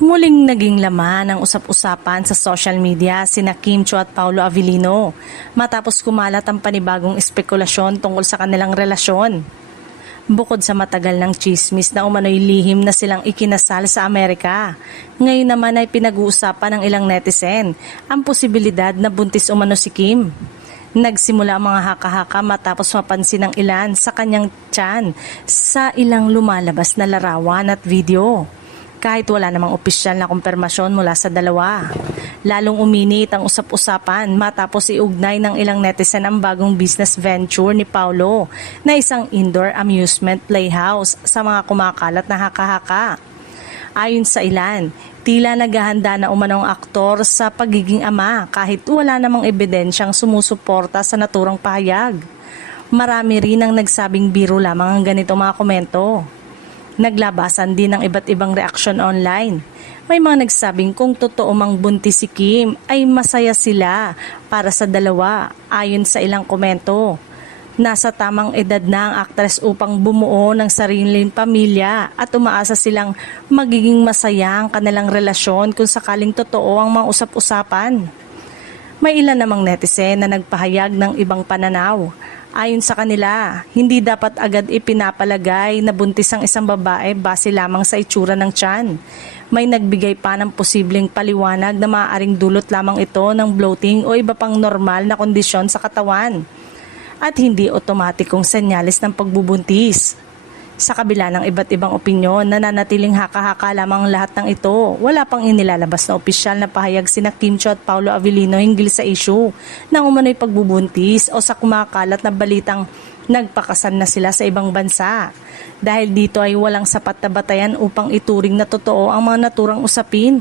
Muling naging laman ang usap-usapan sa social media sina Kim Chiu at Paolo Avellino matapos kumalat ang panibagong espekulasyon tungkol sa kanilang relasyon. Bukod sa matagal ng chismis na umano'y lihim na silang ikinasal sa Amerika, ngayon naman ay pinag-uusapan ng ilang netizen ang posibilidad na buntis umano si Kim. Nagsimula ang mga haka-haka matapos mapansin ng ilan sa kanyang tiyan sa ilang lumalabas na larawan at video. Kahit wala namang opisyal na kumpirmasyon mula sa dalawa. Lalong uminit ang usap-usapan matapos iugnay ng ilang netizen ang bagong business venture ni Paolo na isang indoor amusement playhouse sa mga kumakalat na haka-haka. Ayon sa ilan, tila naghahanda na umanong aktor sa pagiging ama kahit wala namang ebidensyang sumusuporta sa naturang pahayag. Marami rin ang nagsabing biro lamang ang ganito mga komento. Naglabasan din ng iba't ibang reaksyon online. May mga nagsabing kung totoo mang buntis si Kim ay masaya sila para sa dalawa ayon sa ilang komento. Nasa tamang edad na ang aktres upang bumuo ng sariling pamilya at umaasa silang magiging masaya ang kanilang relasyon kung sakaling totoo ang mga usap-usapan. May ilan namang netizen na nagpahayag ng ibang pananaw. Ayon sa kanila, hindi dapat agad ipinapalagay na buntis ang isang babae base lamang sa itsura ng tiyan. May nagbigay pa ng posibleng paliwanag na maaaring dulot lamang ito ng bloating o iba pang normal na kondisyon sa katawan at hindi otomatikong senyales ng pagbubuntis. Sa kabila ng iba't ibang opinyon, nananatiling haka-haka lamang lahat ng ito. Wala pang inilalabas na opisyal na pahayag sina Kim Chiu at Paolo Avellino hinggil sa issue ng umano'y pagbubuntis o sa kumakalat na balitang nagpakasal na sila sa ibang bansa. Dahil dito ay walang sapat na batayan upang ituring na totoo ang mga naturang usapin.